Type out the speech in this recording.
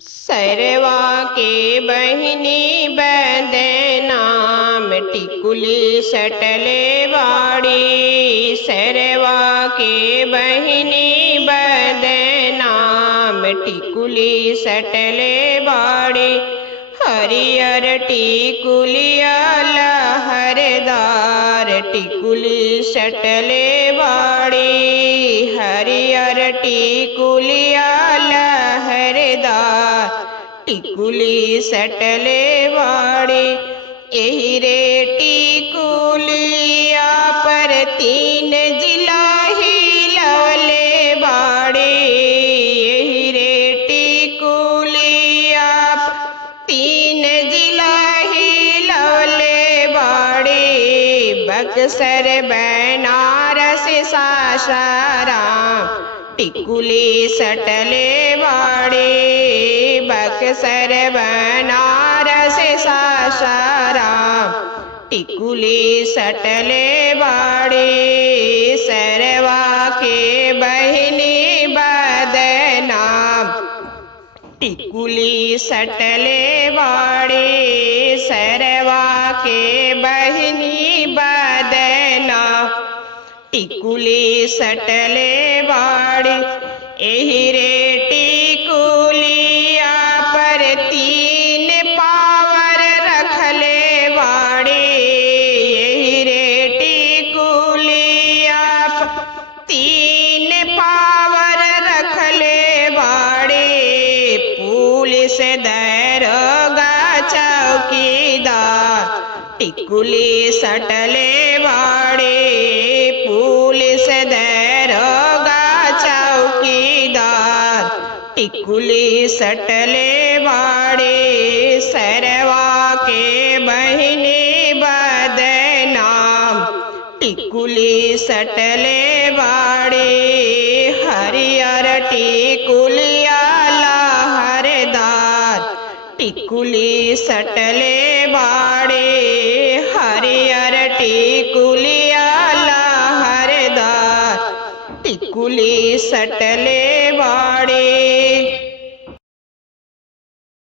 सरवा के बहिनी बदनाम टिकुली सटले बाड़ी। सरवा के बहिनी बदनाम टिकुली सटले बाड़ी। हरियर टिकुलिया लहरदार टिकुली सटले बाड़ी। हरियर टिकुलिया लहरदार टिकुली सटले बाड़ी। एही रे टिकुलिया पर तीन जिला हिलवले बाड़ी। एही रे टिकुलिया तीन जिला हिलवले बाड़ी। बक्सर बनारस सासाराम टिकुली सटले बाड़ी। बक्सर बनारस सासाराम टिकुली सटले बाड़ी। सरवा के बहिनी बदनाम टिकुली सटले बाड़ी। सरवा के बहिनी बदनाम टिकुली सटले बाड़ी। एही रे टिकुलिया पर तीन पावर रखले बाड़ी। एही रे टिकुलिया पर तीन पावर रखले बाड़ी। पुलिस दरोगा चौकीदार टिकुली सटले बाड़ी। पुलिस दरोगा चौकीदार टिकुली सटले बाड़ी। सरवा के बहिनी बदनाम टिकुली सटले बाड़ी। हरियर टिकुलिया लहरदार टिकुली सटले बाड़ी। हरियर टिकुलिया लहरदार टिकुली सटले बाड़ी।